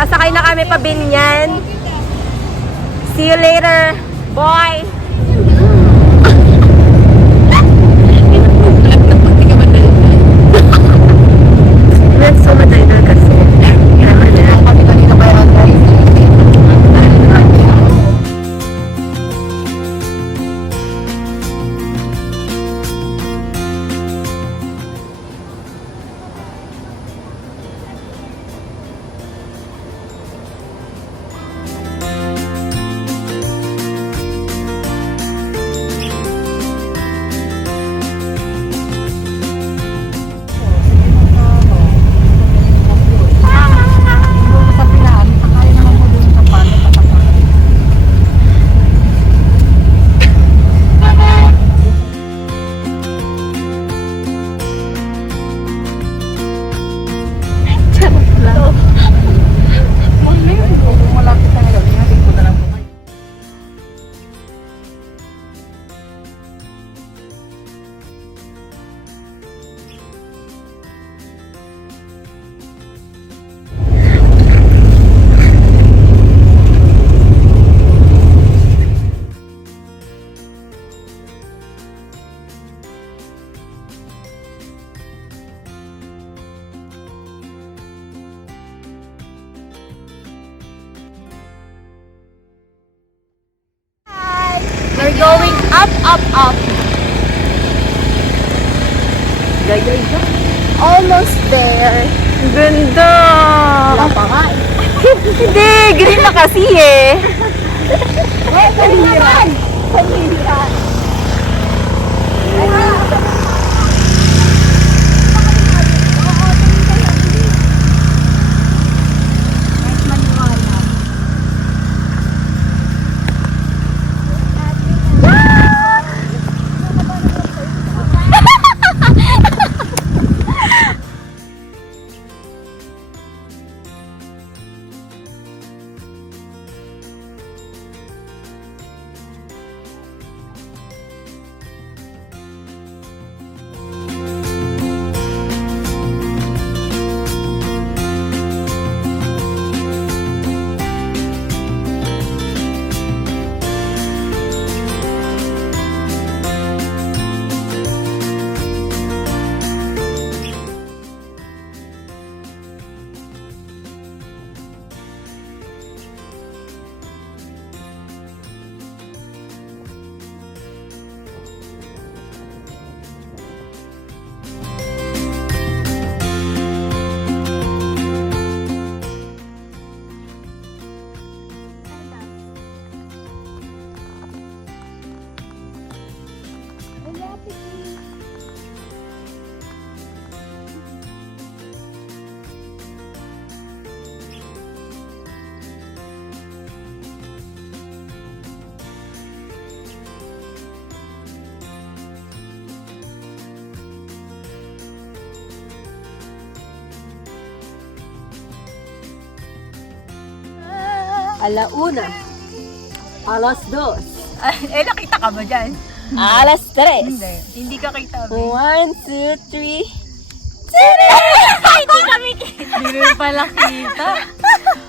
Sasakay na kami pa Binyan. See you later, boy! Let's so matay na kasi. Kami kanina pa yun, guys. We're going up, up, up. Almost there. Ganda! Wala pa nga. Hindi, green na kasi eh. Pamihiran! Pamihiran! Alauna. Alas 2. Nakita ka ba dyan? Alas 3. Hindi ka kita. 1, 2, 3. Hindi kami kita. Hindi rin pala kita.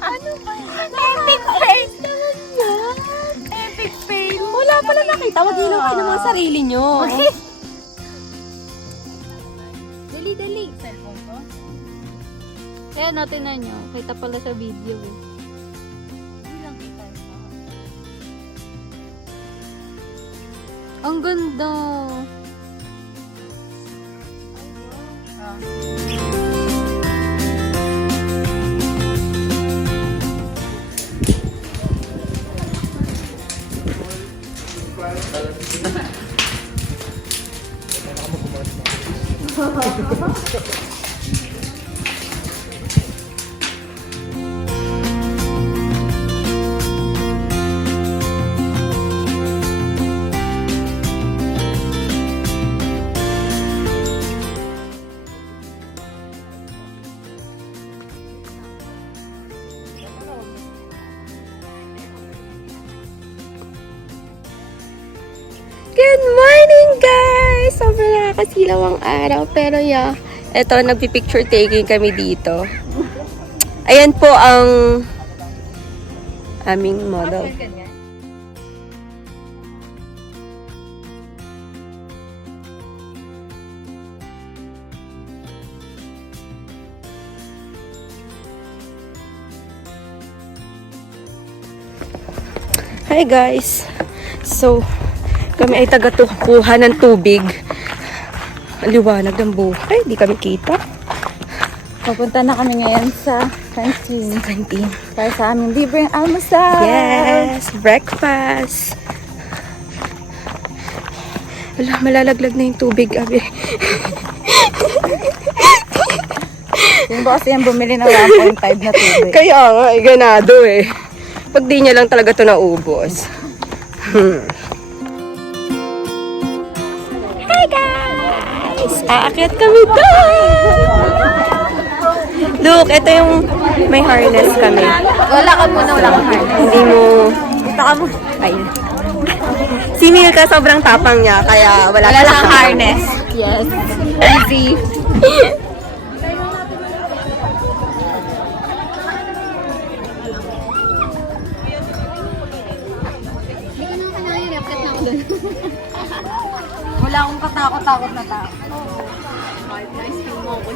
Ano ba yan? Epic fail naman yan. Epic fail. Wala pala nakita. Mag-ilaw kayo ng mga sarili nyo. Dali, dali. Cellphone ko? Kaya natin na nyo. Kita pala sa video eh. Hindi lang kita. Ang ganda. Good morning, guys! Sobrang nakakasilaw ang araw. Pero yeah, eto, nagpipicture taking kami dito. Ayan po ang aming model. Hi guys! So, kami ay taga-kuha ng tubig. Ang liwanag ng buhay. Di kami kita. Papunta na kami ngayon sa canteen. Canteen. Para sa aming libreng almusal. Yes! Breakfast! Wala, malalaglag na yung tubig, abi. Yung ba kasi yung bumili ng 1.5 na tubig. Kaya nga, ganado eh. Pag di niya lang talaga ito naubos. Hi guys! Aakyat kami doon! Look, ito yung may harness kami. Wala ka muna, wala ka harness. Hindi mo... Ito ka mo. Ayun. Si Milka sobrang tapang niya, kaya wala siyang harness. Yes. Easy. Wala akong katakot-takot na tao.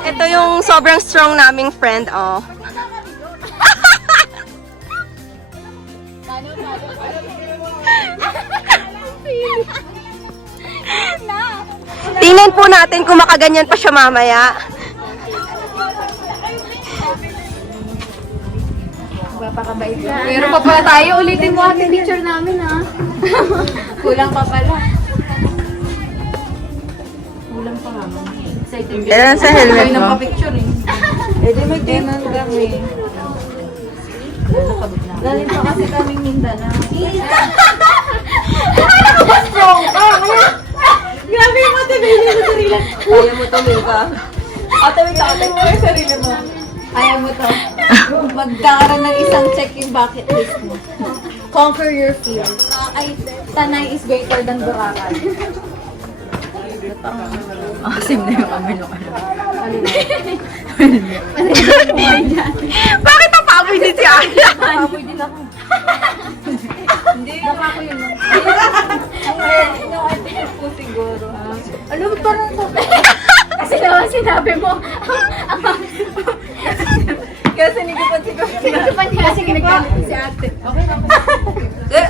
Ito yung sobrang strong naming friend, oh. Tingnan po natin kung makaganyan pa siya mamaya. Pero pa pala tayo, ulitin mo ating picture namin ha. Kulang pa pala. Kulang pa nga. Excited. Kailan sa helmet mo? Picture eh. Eh di may ganon kami. Lalim pa kasi kaming Mindanao. Strong ka! Grabe yung motivation mo sarili. Kaya mo to, Milka. Ate, wait, ate mo yung sarili mo. Ayaw mo to. Magkakaroon ng isang check yung bucket list mo. Conquer your fear. Ay, Tanay is greater than Boracay. Asim na yung amoy ng ano. Bakit ang pamoy ni si Aya? Amoy din ako. Hindi. Baka ko yun. No, I think po siguro. Alam mo, parang to. Kasi naman sinabi mo. Kasi nagkapan siguro. Kasi nagkapan si ate. Okay lang.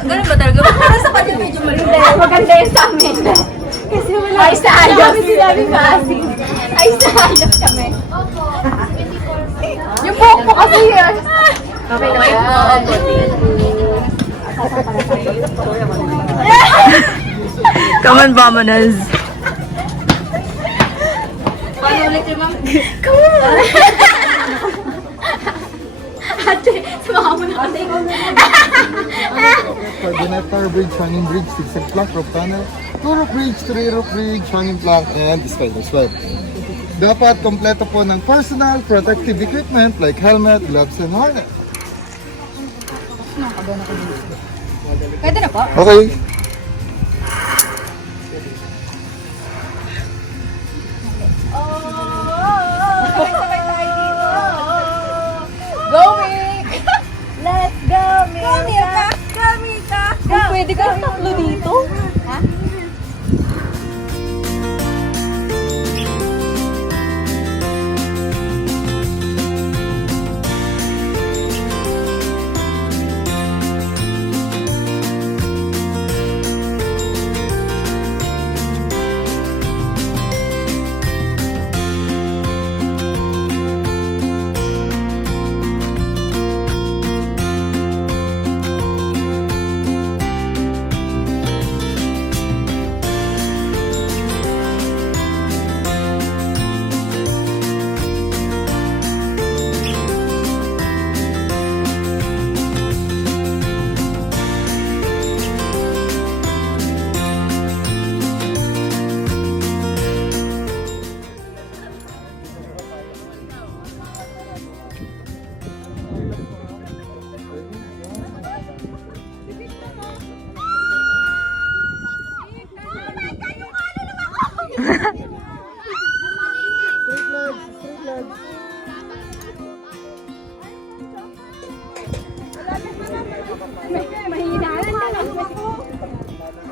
Ganun ba talaga? Para sa kanya medyo Hindi, maganda yung sa amin. Kasi wala. Ay, sa ayos. Sinabi mo asin. Ay, sa ayos kami. Yung buhok mo kasi yun. Okay na po. Come on, Bamanas. Paano ulit yung ma'am? Come on! Ate, sumaha mo na kasi. Coordinator Bridge, hanging bridge, zigzag plank, rope tunnel, 2-rope bridge, 3-rope bridge, hanging plank, and spider swell. Dapat kompleto po ng personal protective equipment like helmet, gloves, and harness. Pwede na po? Okay. Go, Mick! Let's go, Mick! Go, Mick! Go, Mick! Go! Pwede ka tatlo dito? Ha?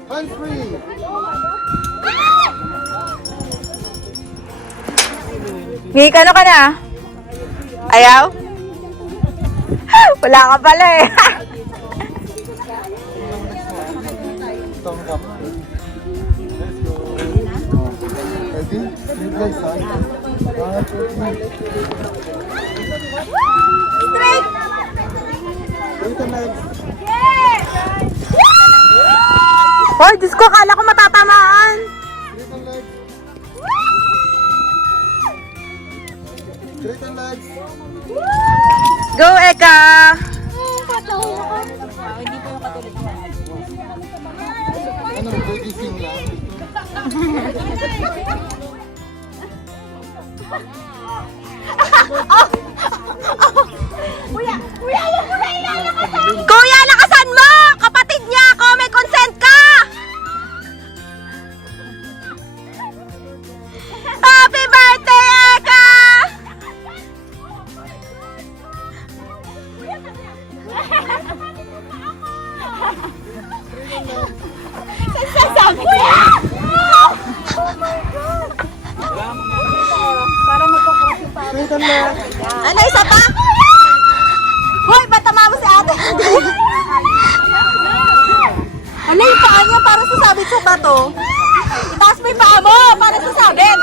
Hands free. Mika, ano ka na? Ayaw? Wala ka pala eh. Thumb up. Let's go. Ready? Straight legs, ha? Straight! Straight and legs. Hoy, Diyos ko, kala ko matatamaan. Straight and legs. Straight and legs. Go, Eka! Ano, baby sing lang. Kuya, lakasan mo! Kapatid niya ako, may consent ka! Happy birthday, Eka! Straight and legs. Ano, isa pa? Hoy, ba't tama mo si ate? Ano yung paa niya para sasabit sa bato? Itaas mo yung paa mo para sasabit!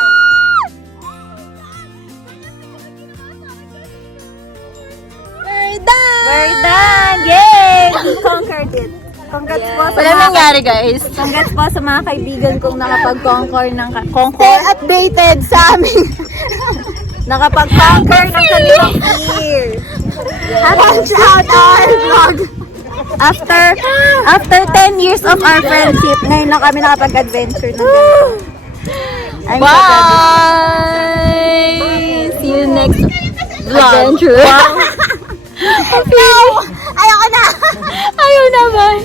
We're done! We're done! Yay! We conquered it. Congrats po sa Wala nangyari, guys. Congrats po sa mga kaibigan kong nakapag-conquer ng Stay updated sa amin. nakapag-conquer ng kanilang fear. Watch out our vlog. After 10 years of our friendship, ngayon lang kami nakapag-adventure ng ganito. I'm so proud. Bye! See you next vlog. Adventure. Ayoko na! Ayaw naman!